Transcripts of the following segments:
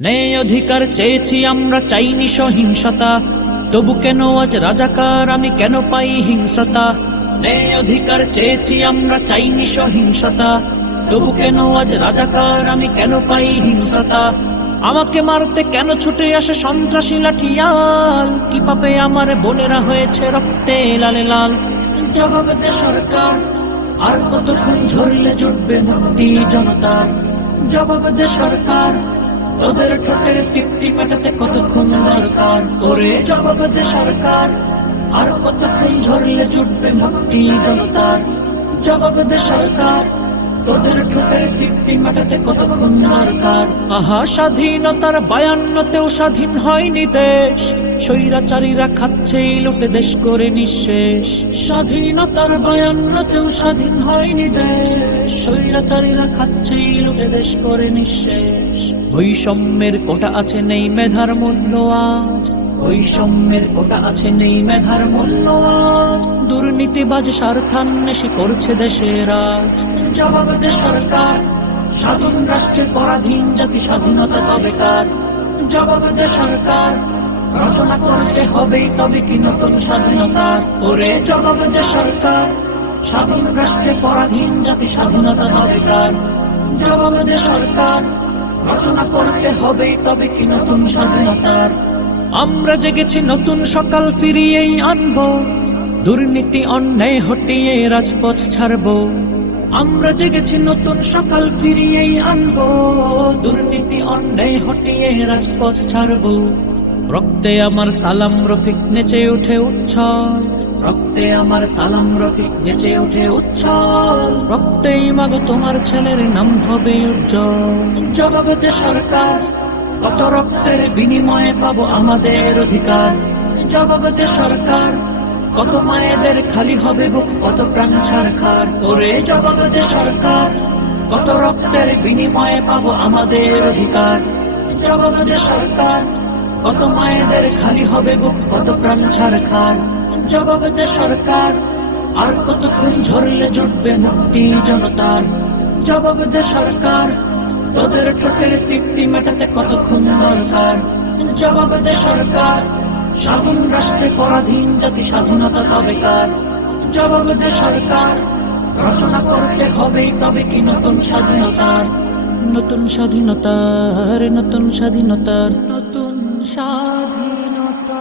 ন্যায় অধিকার চেয়েছি আমরা, চাইনি সহিংসতা। তবু কেন আজ রাজাকার, আমি কেন পাই হিংস্রতা? ন্যায় অধিকার চেয়েছি আমরা, চাইনি সহিংসতা। তবু কেন আজ রাজাকার, আমি কেন পাই হিংস্রতা? আমাকে মারতে কেন ছুটে আসে সন্ত্রাসী লাঠিয়াল? কি পাবে আমার বোনেরা হয়েছে রক্তে লালে লাল? জবাব দে সরকার, আর কতক্ষণ ঝরলে জুটবে মুক্তি জনতার? জবাব দে সরকার, তোদের ঠোঁটের তৃপ্তি মেটাতে কতক্ষণ দরকার? ওরে জবাব দে সরকার, আর কতক্ষণ ঝরলে জুটবে মুক্তি জনতার? জবাব দে সরকার, তোদের ঠোঁটের তৃপ্তি মেটাতে কতক্ষণ দরকার? আহা, স্বাধীনতার 52তেও স্বাধীন হয়নি দেশ, স্বৈরাচারীরা খাচ্ছেই লুটে দেশ করে নিঃশেষ। স্বাধীনতার 52তেও স্বাধীন হয়নি দেশ, স্বৈরাচারীরা খাচ্ছেই লুটে দেশ করে নিঃশেষ। বৈষম্যের কোটা আছে, নেই মেধার মূল্য আজ। বৈষম্যের কোটা আছে, নেই মেধার মূল্য আজ। দুর্নীতিবাজ স্বার্থান্বেষী করছে দেশের রাজ। জবাব দে সরকার, স্বাধীন রাষ্ট্রের পরাধীন জাতি স্বাধীনতা তবে কার? জবাব দে সরকার, রচনা করতে হবে তবে কি নতুন স্বাধীনতার? ওরে জবাব দে সরকার, স্বাধীন রাষ্ট্রের পরাধীন জাতি স্বাধীনতা তবে কার? জবাব দে সরকার, রচনা করতে হবে তবে কি নতুন স্বাধীনতার? আমরা জেগেছি, নতুন সকাল ফিরিয়েই আনবো, দুর্নীতি অন্যায় হটিয়ে রাজপথ ছাড়বো। আমরা জেগেছি, নতুন সকাল ফিরিয়েই আনবো, দুর্নীতি অন্যায় হটিয়ে রাজপথ ছাড়বো। রক্তে আমার সালাম রফিক নেচে ওঠে উচ্ছল, রক্তে আমার সালাম রফিক নেচে ওঠে উচ্ছল। রক্তেই মাগো তোমার ছেলের নাম হবে উজ্জ্বল। জবাব দে সরকার, কত রক্তের বিনিময়ে পাবো আমাদের অধিকার? জবাব দে সরকার, কত মায়েদের খালি হবে বুক, কত প্রাণ ছারখার? ওরে জবাব দে সরকার, কত রক্তের বিনিময়ে পাবো আমাদের অধিকার? জবাব দে সরকার, কত মায়েদের খালি হবে বুক, কত প্রাণ ছারখার? জবাব দে সরকার, আর কতক্ষণ ঝরলে জুটবে মুক্তি জনতার? জবাব দে সরকার, তোদের ঠোঁটের তৃপ্তি মেটাতে কতক্ষণ দরকার? জবাব দে সরকার, স্বাধীন রাষ্ট্রে পরাধীন জাতি স্বাধীনতা তবে কার? জবাব দে সরকার, রচনা করতে হবে তবে কি নতুন স্বাধীনতার? নতুন স্বাধীনতার, নতুন স্বাধীনতার, নতুন স্বাধীনতা।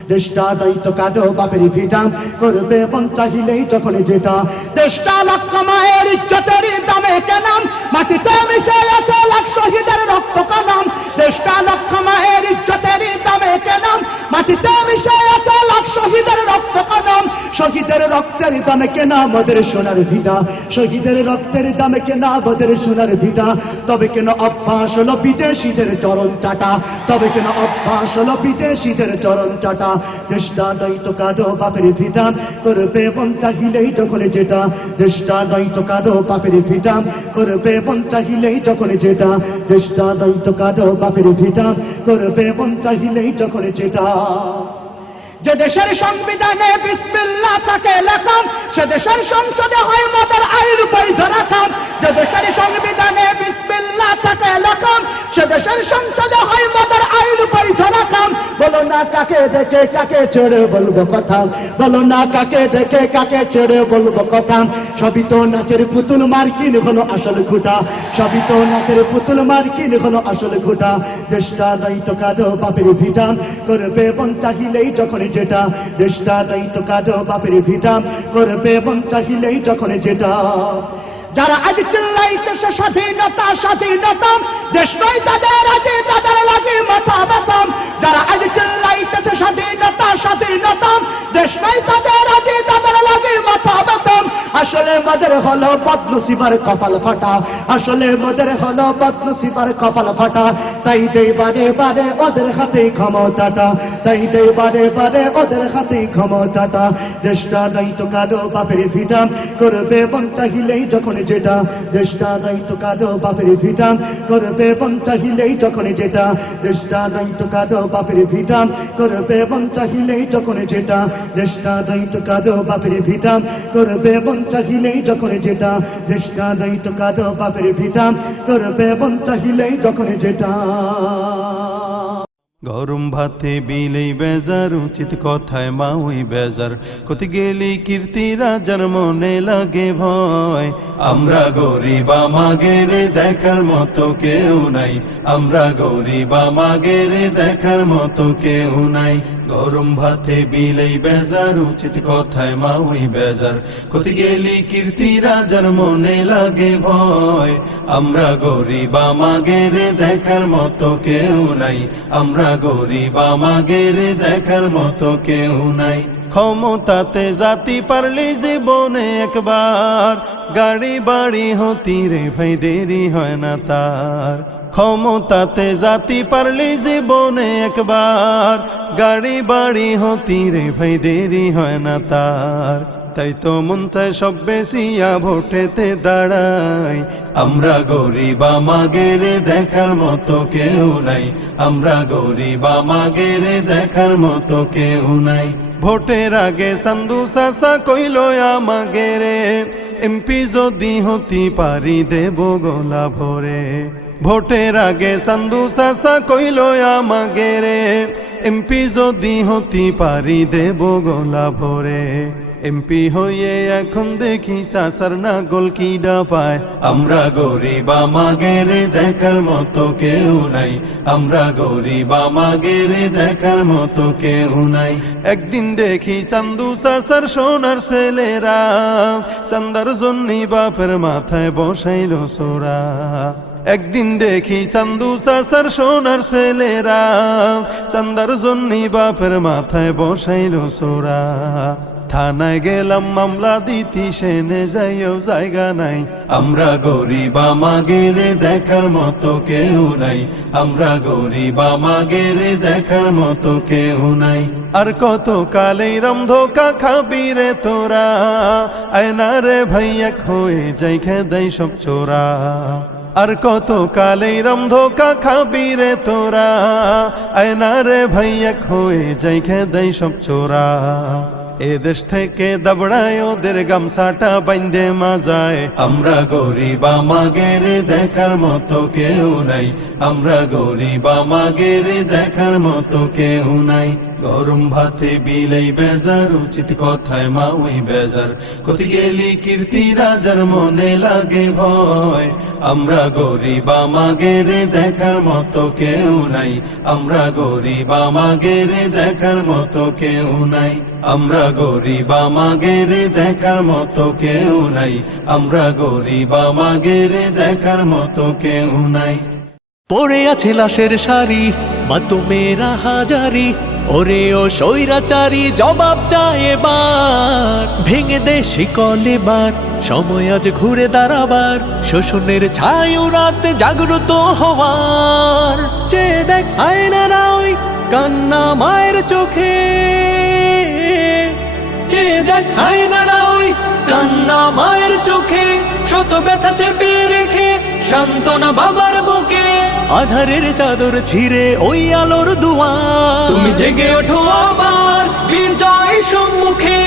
দেশটা দায়িত্ব কাটো বাপের ভিটাম করবে মন চাহিলেই যখন যেটা। দেশটা লক্ষ মায়ের ইজ্জতের দামে কেনাম, মাটিতে মিশে আছে লাখ শহীদের রক্ত কানাম। দেশটা লক্ষ মায়ের ইজ্জতের দামে কেনাম, মাটিতে মিশে আছে লাখ শহীদের রক্ত কানাম। শহীদের রক্তের দামে কেনা আমাদের সোনার ভিটা, শহীদের রক্তের দামে কেনা আমাদের সোনার ভিটা। তবে কেন অভ্যাস হলো বিদেশিদের চরণ চাটা, তবে কেন অভ্যাস হলো বিদেশিদের চরণ চাটা। দেশটা দায়িত্ব কাটো বাপের ভিটা করবে মন চাহিলেই যখন যেটা। দেশটা দায়িত্ব কাটো বাপের ভিটা করবে মন চাহিলেই যখন যেটা। দেশটা দায়িত্ব কাটো বাপের ভিটা করবে মন চাহিলেই যখন যেটা। যে দেশের সংবিধানে বিসমিল্লাহ থাকে লেখা, সে দেশের সংসদে হয় মদের আইন বৈধ রাখা। যে দেশের সংবিধানে বিসমিল্লাহ থাকে লেখা, সে দেশের সংসদে হয় মদের আইন বৈধ রাখা। বলো না কাকে দেখে কাকে ছেড়ে বলবো কথা, বলো না কাকে দেখে কাকে ছেড়ে বলবো কথা। সবই তো নাচের পুতুল মার্কিন হলো আসল ঘুটা, সবই তো নাচের পুতুল মার্কিন হলো আসল ঘুটা। দেশটা দায়িত্ব কাটো বাপের ভিটা করবে মন চাহিলেই যখন যেটা। দেশটা দায়িত্ব কাটো বাপের ভিটা করবে মন চাহিলেই যখন যেটা। যারা আজ চিল্লাইতেছে স্বাধীনতা স্বাধীনতা, দেশ নয় তাদের আজ তাদের লাগে মাথা ব্যথা। যারা আজ চিল্লাইতেছে স্বাধীনতা স্বাধীনতা, দেশ নয় তাদের আজ তাদের লাগে মাথা ব্যথা। আসলে মদের হলো বদনসিবার কপাল ফাটা, আসলে মদের হলো বদনসিবার কপাল ফাটা। তাই দেই বারে বারে ওদের হাতে ক্ষমতাটা, তাই দেই বারে বারে ওদের হাতে ক্ষমতাটা। দেশটা দায়িত্ব কাটো বাপের ভিটা করবে মন চাহিলেই যখন যেটা। দেশটা দায়িত্ব কাটো বাপের ভিটা করবে মন চাহিলেই যখন যেটা। দেশটা দায়িত্ব কাটো বাপের ভিটা করবে মন চাহিলেই যখন যেটা। দেশটা দায়িত্ব কাটো বাপের ভিটা করবে মন চাহিলেই চাহিলেই যখন যেটা, দেশটা নাই তো কারো বাপের ভিটা, করবে মন চাহিলেই যখন যেটা। গরম ভাতে বিলেই বেজার, উচিত কথায় মা ওই বেজার, কোথায় গেলি কীর্তি রাজার মনে লাগে ভয়। আমরা গরিব আমাগের দেখার মতো কেউ নাই, আমরা গরিব আমাগের দেখার মতো কেউ নাই। গরম ভাতে বিলেই বেজার, উচিত কথায় মা ওই বেজার, কোথায় গেলি কীর্তি রাজার মনে লাগে ভয়। আমরা গরিব আমাগের দেখার মতো কেউ নাই, আমরা গরিব আমাগের দেখার মতো কেউ নাই। ক্ষমতাতে জাতি পারলি জীবনে একবার, গাড়ি বাড়ি হতি রে ভাই দেরি হয় না তার। ক্ষমতাতে জাতি পারলি জীবনে একবার, গাড়ি বাড়ি হতি রে ভাই দেরি হয় না তার। তাই তো মন চায় সব বেশিয়া ভোটেতে দাঁড়াই। আমরা গরিব আমাগের দেখার মতো কেউ নাই, আমরা গরিব আমাগের দেখার মতো কেউ নাই। ভোটের আগে সান্দু চাচা কইল আমাগের, এমপি যদি হতি পারি দেব গলা ভরে। ভোটের আগে সান্দু চাচা কইল আমাগের, এমপি যদি হতি পারি দেব গলা ভরে। এমপি হয়ে এখন দেখি চাচার নাগল কিডা পায়। আমরা গরিব আমাগের দেখার মতো কেউ নাই, আমরা গরিব আমাগের দেখার মতো কেউ নাই। একদিন দেখি চান্দু চাচার সোনার ছেলেরা, চান্দার জন্যই বাপের মাথায় বসাইল সোরা। একদিন দেখি চান্দু চাচার সোনার ছেলেরা, চান্দার জন্যই বাপের মাথায় বসাইল সোরা। থানায় গেলাম মামলা দিতি, সেনে যাইও জায়গা নাই। আমরা গরিব আমাগের দেখার মতো কেউ নাই, আমরা গরিব আমাগের দেখার মতো কেউ নাই। আর কত কালেই রাম ধোকা খাবি রে তোরা, আয়না রে ভাইয়া হয়ে যাই খেদাই সব চোরা। আর কত কালেই রাম ধোকা খাবি রে তোরা, আয়না রে ভাইয়া হয়ে যাই খেদাই সব চোরা। এ দেশ থেকে দাবড়ায় ওদের গামছাটা বাইন্দে মাজায়। আমরা গরিব আমাগের দেখার মতো কেউ নাই, আমরা গরিব আমাগের দেখার মতো কেউ নাই। গরম ভাতে বিলেই বেজার, উচিত কথায় মা ওই বেজার, কোথায় গেলি কীর্তি রাজার মনে লাগে ভয়। আমরা গরিব আমাগের দেখার মতো কেউ নাই, আমরা গরিব আমাগের দেখার মতো কেউ নাই। আমরা গরিব আমাগের দেখার মতো কেউ নাই, আমরা গরিব আমাগের দেখার মতো কেউ নাই। পড়ে আছে লাশের সারি, মাতুমেরা হাজারি, ওরে ও স্বৈরাচারী জবাব চায় এবার। ভেঙে দে শিকল এবার, সময় আজ ঘুরে দাঁড়াবার, শোষণের ছায় উড়াতে জাগ্রত হওয়ার। চেয়ে দেখ আয়নারা ওই কান্না মায়ের চোখে, চেয়ে দেখ আয়নারা ওই কান্না মায়ের চোখে, শত ব্যথা চেপে রেখে সান্ত্বনা বাবার বুকে। আধারের চাদর ছিঁড়ে ওই আলোর দুয়ার, তুমি জেগে ওঠো আবার বিজয় সম্মুখে,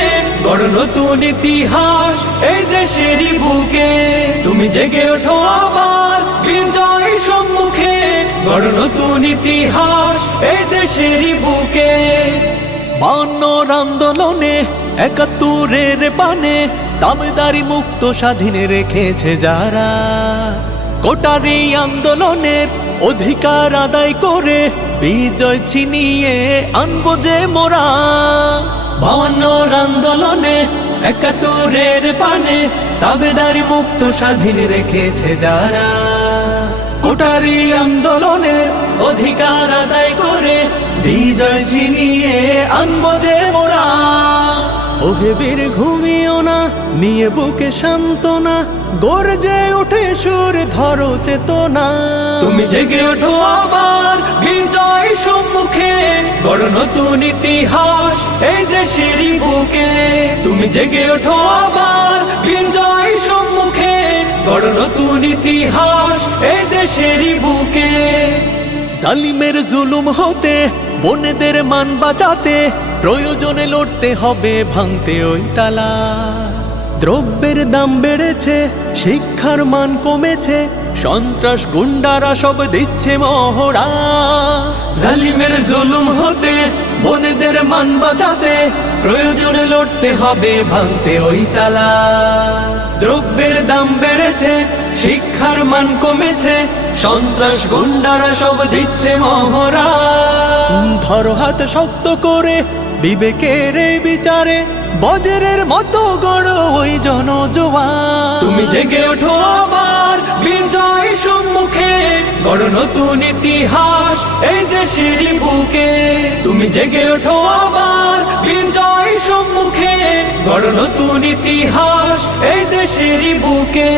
গড় নতুন ইতিহাস এই দেশের বুকে। তুমি জেগে ওঠো আবার বিজয় সম্মুখে, গড় নতুন ইতিহাস এই দেশের বুকে। 52 আন্দোলনে 71-এর পানে, দামদারি মুক্ত স্বাধীন রেখেছে যারা। কোটারি আন্দোলনের অধিকার আদায় করে বিজয় ছিনিয়ে আনবো যে মোরা। 52 আন্দোলনে 71-এর পানে, দামদারি মুক্ত স্বাধীন রেখেছে যারা। কোটারি আন্দোলনের অধিকার আদায় করে বিজয় ছিনিয়ে আনবো যে মোরা। ওহে বীর ঘুমিও না, নিয়ে বুকে সান্ত্বনা, গর্জে ওঠে সুর ধরো চেতনা। তুমি জেগে ওঠো আবার বিজয় সম্মুখে, গড় নতুন ইতিহাস এই দেশের বুকে। তুমি জেগে ওঠো আবার বিজয় সম্মুখে, গড় নতুন ইতিহাস এই দেশের বুকে। জালিমের জুলুম হতে বনেদের মান বাঁচাতে, প্রয়োজনে লড়তে হবে ভাঙতে ওই তালা। দ্রব্যের দাম বেড়েছে, শিক্ষার মান কমেছে, সন্ত্রাস গুন্ডারা সব দিচ্ছে মহড়া। জালিমের জুলুম হতে বনেদের মান বাঁচাতে প্রয়োজনে লড়তে হবে ভাঙতে ওই তালা। দ্রব্যের দাম বেড়েছে, শিক্ষার মান কমেছে, সন্ত্রাস গুন্ডারা সব দিচ্ছে মহড়া। ধরো হাত শক্ত করে বিবেকের এই বিচারে, বজ্রের মতো গড় ওই জনজোয়ার। তুমি জেগে ওঠো আবার বিজয় সম্মুখে, গড় নতুন ইতিহাস এই দেশের বুকে। তুমি জেগে ওঠো আবার বিজয় সম্মুখে, গড় নতুন ইতিহাস এই দেশের বুকে।